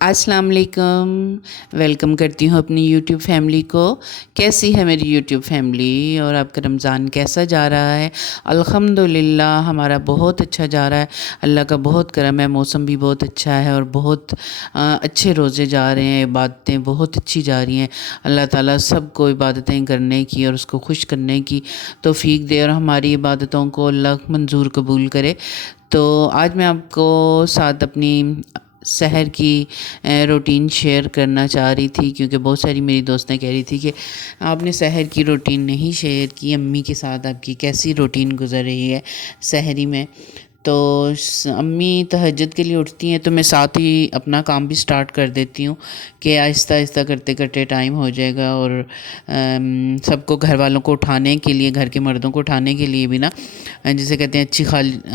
अस्सलाम वालेकुम। वेलकम करती हूँ अपनी यूट्यूब फैमिली को। कैसी है मेरी यूट्यूब फैमिली और आपका रमज़ान कैसा जा रहा है? अल्हम्दुलिल्लाह हमारा बहुत अच्छा जा रहा है। अल्लाह का बहुत करम है, मौसम भी बहुत अच्छा है और बहुत अच्छे रोज़े जा रहे हैं, इबादतें बहुत अच्छी जा रही हैं। अल्लाह ताला सबको इबादतें करने की और उसको खुश करने की तौफीक दे और हमारी इबादतों को अल्लाह मंजूर कबूल करे। तो आज मैं आपको साथ अपनी शहर की रूटीन शेयर करना चाह रही थी, क्योंकि बहुत सारी मेरी दोस्तें कह रही थी कि आपने शहर की रूटीन नहीं शेयर की, अम्मी के साथ आपकी कैसी रूटीन गुजर रही है शहरी में। तो अम्मी तहज्जुद के लिए उठती हैं तो मैं साथ ही अपना काम भी स्टार्ट कर देती हूँ कि आहिस्ता आहिस्ता करते करते टाइम हो जाएगा। और सबको, घर वालों को उठाने के लिए, घर के मर्दों को उठाने के लिए भी ना, जिसे कहते हैं, अच्छी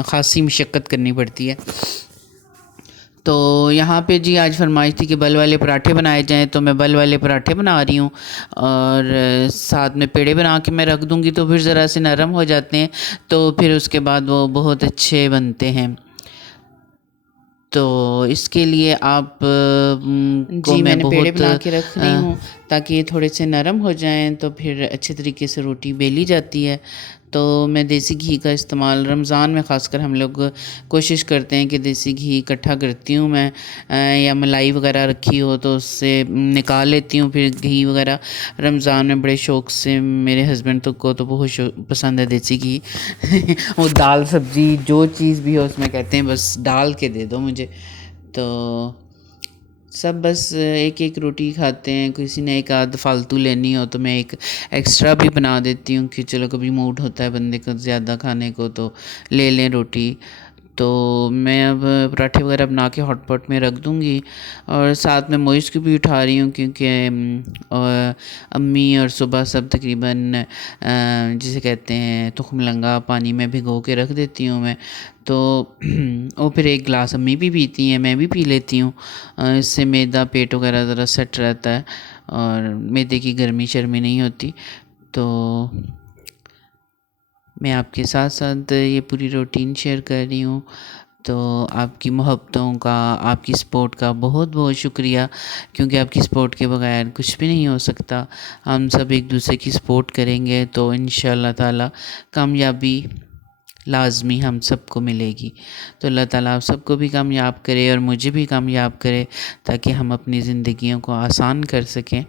खासी मशक्क़त करनी पड़ती है। तो यहाँ पे जी आज फरमाइश थी कि बल वाले पराठे बनाए जाएं, तो मैं बल वाले पराठे बना रही हूँ और साथ में पेड़े बना के मैं रख दूँगी, तो फिर ज़रा से नरम हो जाते हैं, तो फिर उसके बाद वो बहुत अच्छे बनते हैं। तो इसके लिए आप को जी, मैं मैंने पेड़े बहुत बना के रख ली हूँ ताकि ये थोड़े से नरम हो जाएं, तो फिर अच्छे तरीके से रोटी बेली जाती है। तो मैं देसी घी का इस्तेमाल रमज़ान में ख़ासकर हम लोग कोशिश करते हैं कि देसी घी इकट्ठा करती हूँ मैं, या मलाई वगैरह रखी हो तो उससे निकाल लेती हूँ फिर घी वगैरह। रमज़ान में बड़े शौक़ से मेरे हस्बैंड तो बहुत पसंद है देसी घी वो दाल सब्ज़ी जो चीज़ भी हो उसमें कहते हैं बस डाल के दे दो मुझे। तो सब बस एक एक रोटी खाते हैं। किसी ने एक आध फालतू लेनी हो तो मैं एक एक्स्ट्रा भी बना देती हूँ कि चलो कभी मूड होता है बंदे को ज़्यादा खाने को तो ले लें रोटी। तो मैं अब पराठे वगैरह बना के हॉट पॉट में रख दूँगी और साथ में मोइस को भी उठा रही हूँ, क्योंकि अम्मी और सुबह सब तकरीबन जिसे कहते हैं तुखमलंगा पानी में भिगो के रख देती हूँ मैं। तो वो फिर एक गिलास अम्मी भी पीती हैं, मैं भी पी लेती हूँ। इससे मैदा पेट वगैरह ज़रा सेट रहता है और मैदे की गर्मी शर्मी नहीं होती। तो मैं आपके साथ साथ ये पूरी रूटीन शेयर कर रही हूँ। तो आपकी मोहब्बतों का, आपकी सपोर्ट का बहुत बहुत शुक्रिया, क्योंकि आपकी सपोर्ट के बगैर कुछ भी नहीं हो सकता। हम सब एक दूसरे की सपोर्ट करेंगे तो इंशाअल्लाह ताला कामयाबी लाजमी हम सबको मिलेगी। तो अल्लाह ताला आप सबको भी कामयाब करे और मुझे भी कामयाब करे, ताकि हम अपनी ज़िंदगियों को आसान कर सकें।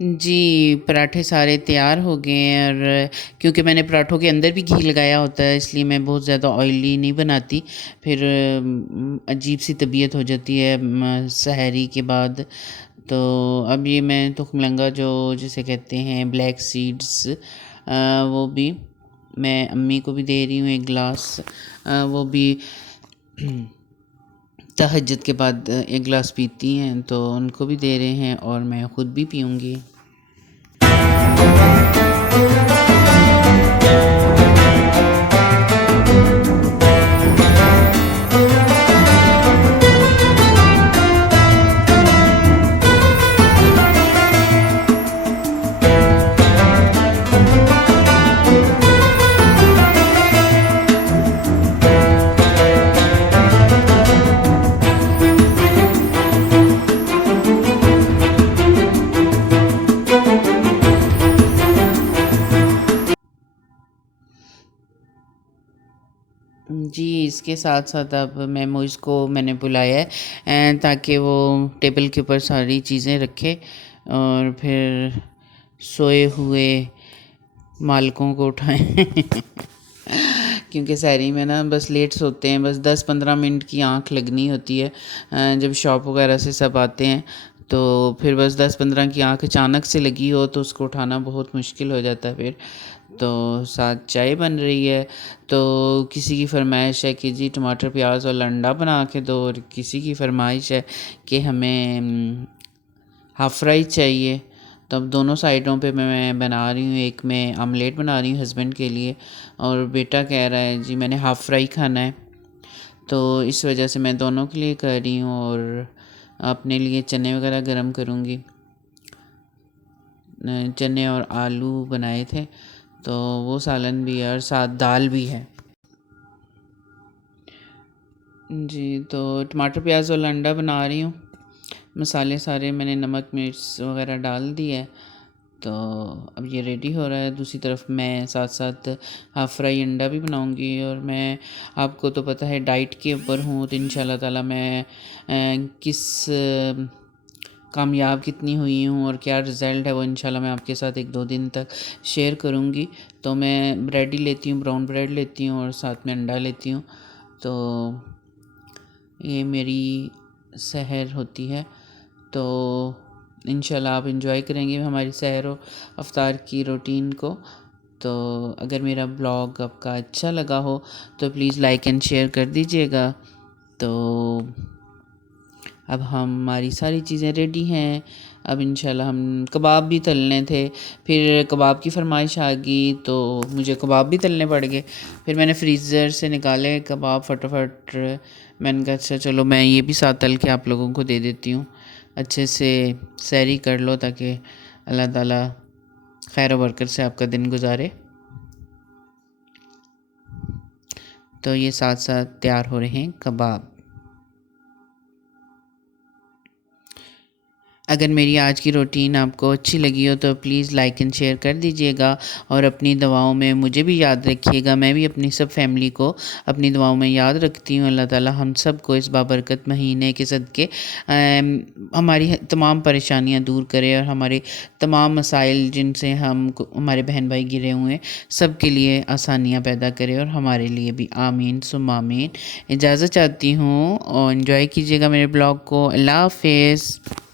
जी, पराठे सारे तैयार हो गए हैं और क्योंकि मैंने पराठों के अंदर भी घी लगाया होता है, इसलिए मैं बहुत ज़्यादा ऑयली नहीं बनाती। फिर अजीब सी तबीयत हो जाती है सहरी के बाद। तो अब ये मैं तुखमलंगा जो जिसे कहते हैं ब्लैक सीड्स, वो भी मैं अम्मी को भी दे रही हूँ एक गिलास। वो भी तहज्जुद के बाद एक गिलास पीती हैं, तो उनको भी दे रहे हैं और मैं ख़ुद भी पीऊँगी। जी, इसके साथ साथ अब मैं मोइस को मैंने बुलाया है ताकि वो टेबल के ऊपर सारी चीज़ें रखे और फिर सोए हुए मालकों को उठाएं क्योंकि सहरी में ना बस लेट सोते हैं, बस 10-15 मिनट की आंख लगनी होती है जब शॉप वगैरह से सब आते हैं। तो फिर बस 10-15 की आँख अचानक से लगी हो तो उसको उठाना बहुत मुश्किल हो जाता है फिर। तो साथ चाय बन रही है, तो किसी की फरमाइश है कि जी टमाटर प्याज और अंडा बना के दो, और किसी की फरमाइश है कि हमें हाफ़ फ्राई चाहिए। तो अब दोनों साइडों पे मैं बना रही हूँ। एक मैं आमलेट बना रही हूँ हस्बैंड के लिए, और बेटा कह रहा है जी मैंने हाफ़ फ्राई खाना है। तो इस वजह से मैं दोनों के लिए कर रही हूँ, और अपने लिए चने वगैरह गरम करूँगी। चने और आलू बनाए थे, तो वो सालन भी है और साथ दाल भी है। जी, तो टमाटर प्याज और अंडा बना रही हूँ। मसाले सारे मैंने नमक मिर्च वगैरह डाल दिए है, तो अब ये रेडी हो रहा है। दूसरी तरफ मैं साथ साथ हाफ़ फ्राई अंडा भी बनाऊंगी। और मैं, आपको तो पता है, डाइट के ऊपर हूँ, तो इंशाल्लाह ताला मैं किस कामयाब कितनी हुई हूँ और क्या रिज़ल्ट है वो इंशाल्लाह मैं आपके साथ 1-2 दिन तक शेयर करूँगी। तो मैं ब्रेड ही लेती हूँ, ब्राउन ब्रेड लेती हूँ और साथ में अंडा लेती हूँ। तो ये मेरी सहर होती है। तो इंशाल्लाह आप इंजॉय करेंगे हमारी सहर व अफ्तार की रूटीन को। तो अगर मेरा ब्लॉग आपका अच्छा लगा हो तो प्लीज़ लाइक एंड शेयर कर दीजिएगा। तो अब हमारी सारी चीज़ें रेडी हैं। अब इंशाल्लाह हम कबाब भी तलने थे, फिर कबाब की फरमाइश आ गई तो मुझे कबाब भी तलने पड़ गए। फिर मैंने फ्रीज़र से निकाले कबाब फटाफट। मैंने कहा अच्छा चलो मैं ये भी साथ तल के आप लोगों को दे देती हूँ, अच्छे से सहरी कर लो ताकि अल्लाह ताला खैर व बरकत से आपका दिन गुजारे। तो ये साथ साथ तैयार हो रहे हैं कबाब। अगर मेरी आज की रूटीन आपको अच्छी लगी हो तो प्लीज़ लाइक एंड शेयर कर दीजिएगा, और अपनी दुआओं में मुझे भी याद रखिएगा। मैं भी अपनी सब फैमिली को अपनी दुआओं में याद रखती हूँ। अल्लाह ताला हम सब को इस बाबरकत महीने के सदके हमारी तमाम परेशानियाँ दूर करे, और हमारे तमाम मसाइल जिनसे हमारे बहन भाई घिरे हुए हैं सब के लिए आसानियाँ पैदा करे, और हमारे लिए भी आमीन सुम्मा आमीन। इजाज़त चाहती हूँ और इन्जॉय कीजिएगा मेरे ब्लॉग को। अल्लाह हाफ़िज़।